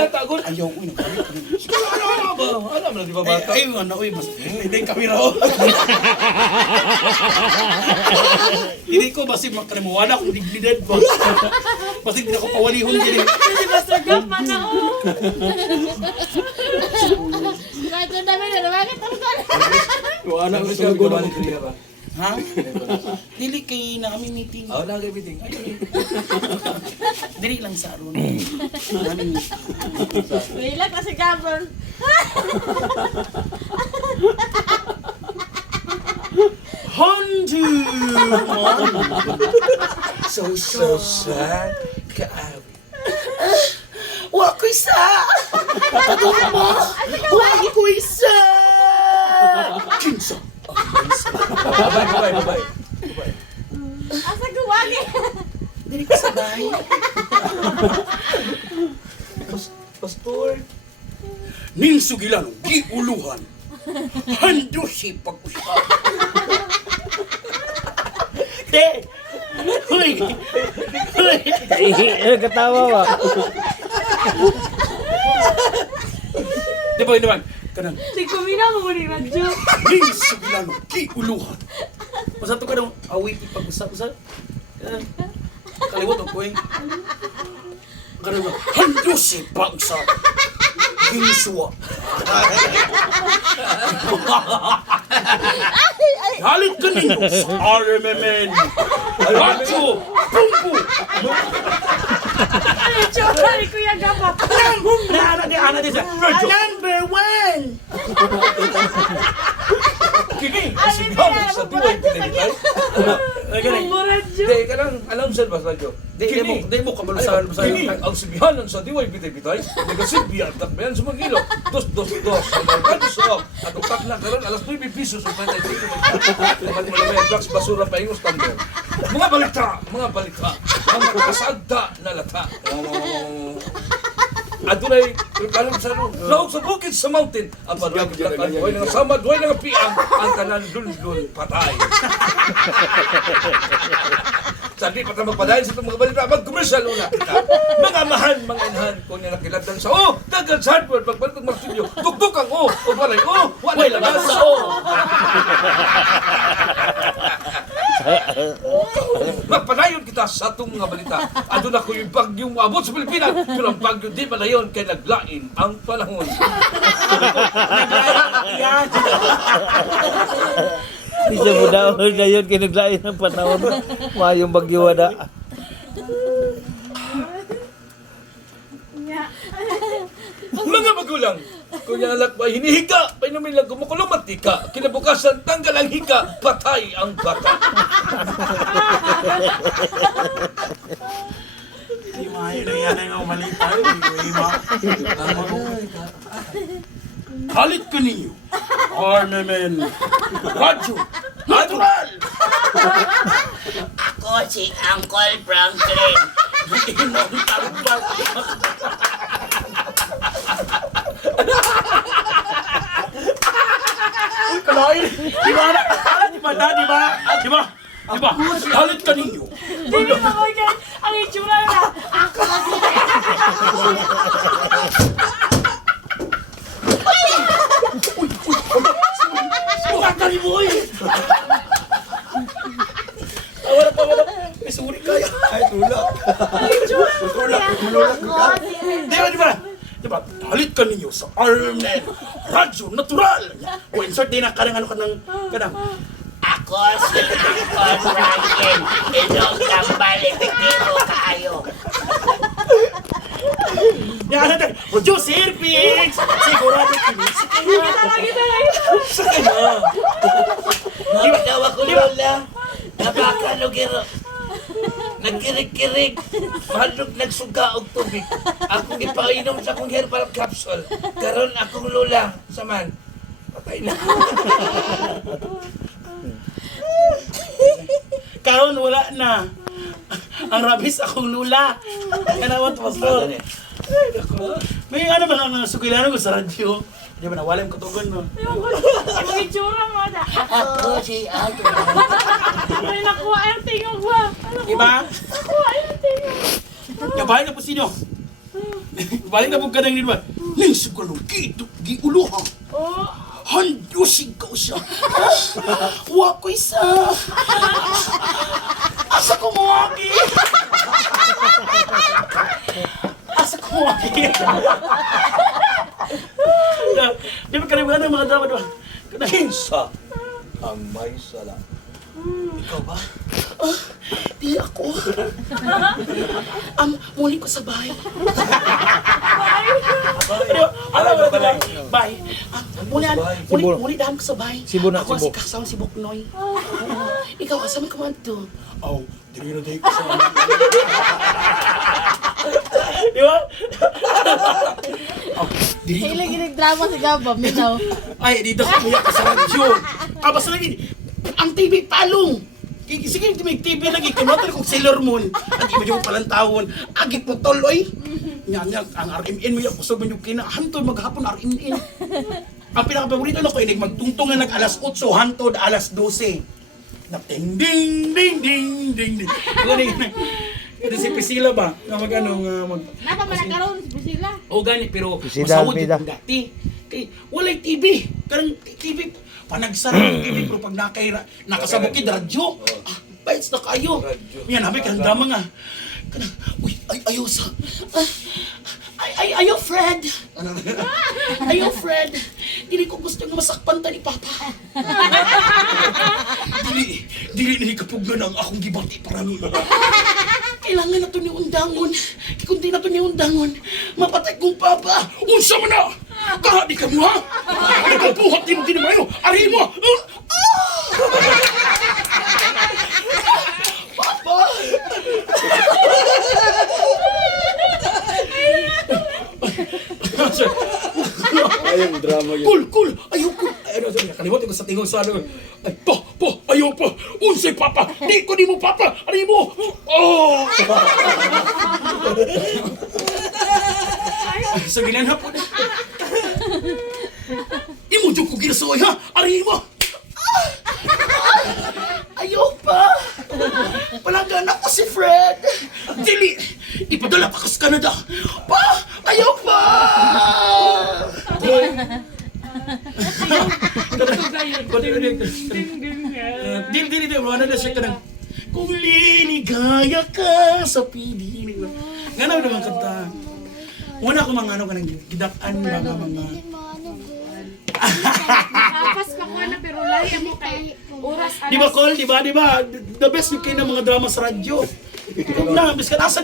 Tinatagon. Ayaw ko yun. Ano ba? Alam na, di ba bata? Ay, ano, uy, mas hindi kami raw. Hindi ko basi makalimuan ako dignidad ba. Basi hindi ako pawalihon din. Kasi basta gapan ako. Kahit ang dami na, bakit ako ka? Wala ko siya gulo. Ha? Dili kay na kami meeting. Oh, lagi meeting. Dili lang sa aron. Wala kasi gapan. Hondu! So sad. Kaawi. Wa ko isa! Wa ko isa! Kinsa? Bye. Asa guwagi? Dili ko sabay. Pastor. Ning sugilan giuluhan. Hando si pag-usap. Te! Huy! Katawa ba? Di ba yun naman? Kanang, Di ko minaw mo ni radyo. ning sugilan giuluhan. Masa to ka nung awit ipag-usap-usap? Kalimot ko eh. Kanang, hando si pag-usap. Hinsua. Halit ka ninyo sa RMMN. Radyo! Pumpu! Ay, tsura ni Kuya Gapa. Ana din sa number one! Kini, Ay, sigaw sa tuway pinagitay. Mo radyo. Hindi, ka lang, alam sa radyo. Di mo kamalusahan. Kini, ang sibihanan sa diway bitay-bitay, nagasilbihan, takbayan sa mga ilog, dos, sa mga radyo at ang takla karon alas 9 pisos sa patay dito. Naman mo naman yung drugs, basura pa yung standard. Mga balita, mga mga kasagda na lata. Adunay, alam sa laog sa bukid sa mountain, ang panuay kitlakan, huwag nga samad, huwag nga piang, ang kanan dul patay. Sabi pa tayo magpadayon sa itong mga balita, mag-commercial una kita. Mga mahan, mga inhan, kung yung nakilatan sa dagan sa hardware, pagbalik ng mga studio, tuktok ang o walay walay labas sa Magpadayon kita sa itong mga balita. Adun ako yung bagyong abot sa Pilipinas, pero ang bagyo di padayon kay naglain ang panahon. Isa mo daw na yun, kinaglain ng panahon. Mayong bagyo wala. Mga magulang, kung yung anak ba hinihika, painumin lang kumukulong mantika, kinabukasan tanggal ang hika, patay ang bata. Di maayo na yan ang malita. Halit ka ninyo. RMMN. Radyo. Natural. Ako si Uncle Franklin. Inong tarumbag. Uy, kalain. Di ba? Di ba? Halit ka ninyo. Hindi mo ko yan. Ang itsura na. Ako kasi. Sumukatan mo eh. Wala pa. May suri kaya. Ay, tulak. Ang itsura na. Di ba? Halit ka ninyo sa RMN. Radyo Natural. O insert din na kanang kanang. Ako si Uncle Franklin. Inog tambal, epektibo kayo. Yan natin. Producer Pix. Sigurado kinis. Sakay na. Daw ako lola. Napakalugiro. Nagkirig-kirig. Mahalog nagsuga og tubig. Akong ipainom sa akong herbal capsule. Karon akong lola. Saman. Patay na. Karon wala na. Ang rabis akong lula. Kanawat pastor. May ano ba nga sugilan ko sa radyo? Di ba nawalan ko tugon mo? Ang itsura mo na. Ako si Uncle. Ay, nakuha ang tingog ba? Diba? Nakuha ang tingog. Kabahay na po sino? Balik na po ka nang nilwa. Linsog ka nung kito, giuluha. Oh, Handusig ka siya. Wakoy sa. Asa ko mo aki. Asa ko mo aki. Di ba karibagan ng mga drama diba? Kinsa ang may sala. Ikaw ba? Di ako. Muli ko sa bahay. Ano ba ba? Bahay. Muli dahan ko sa bahay. Sibo na, Ako Sibo. si kasama si Boknoy. Ikaw, kasama ka man to. Oh, dili na dahil kasama. Di ba? Dili na. hilig drama si Gaba, minaw. Ay, dito sa kuya ka sa radyo. Basta lagi, ang TV palong. Sige, may TV lagi. Kunotar kong Sailor Moon. Agi mo yung palantawon. Agi po toloy. Nya, ang RMN mo yung kusog mo yung kinahantod maghapon RMN. Ang pinaka-paborito na ko, inig magtungtong na nag-alas 8, hantod alas 12. Ding, ding, ding, ding, ding, ding. Ito si Priscilla ba? Na mag-ano, mag... Napa man nagkaroon si Priscilla? O gani, pero Priscilla masawod Almeida. yung dati. Kay, walay TV. Karang TV, panagsara yung TV, pero pag nakasabukid, radyo. Bites na kayo. Yan, nabi, karang dama nga. Karang, uy, ayaw sa... Ayaw, Fred. Ayaw, Fred. Dili ko gusto yung masakpan ta ni Papa. Dili na ikapugnan ang akong gibati para nila. Kailangan na ito ni undangon. Kung di na ito ni undangon, mapatay kong Papa. Unsa mo na! Kahadi ka mo, ha? Nagkabuhat din din mo. Ari mo! Papa! Ayong drama yun. Cool! Ayaw ko! Ay, ano, sorry, nakalimutan ko sa tingong sa ano. Ay, ayaw pa! Unsay Papa! Di ko di mo Papa! Ari mo! Oh! Sa ginanhap po na. Imo dyan ko ginasuoy, ha? Ari mo! Ayaw pa! Palanggan ako si Fred! Dili! Ipadala pa ka sa Canada! Pa! Ayaw pa! Dili, wala na siya ka ng kung liligaya ka sa piling. Nga naman kanta. Muna ako mga ano ka ng gidakan mga Apas pa ko na pero lahi mo kay oras Di ba, Col? Di ba? The best yung kayo ng mga drama sa radyo. Na, bis ka nasa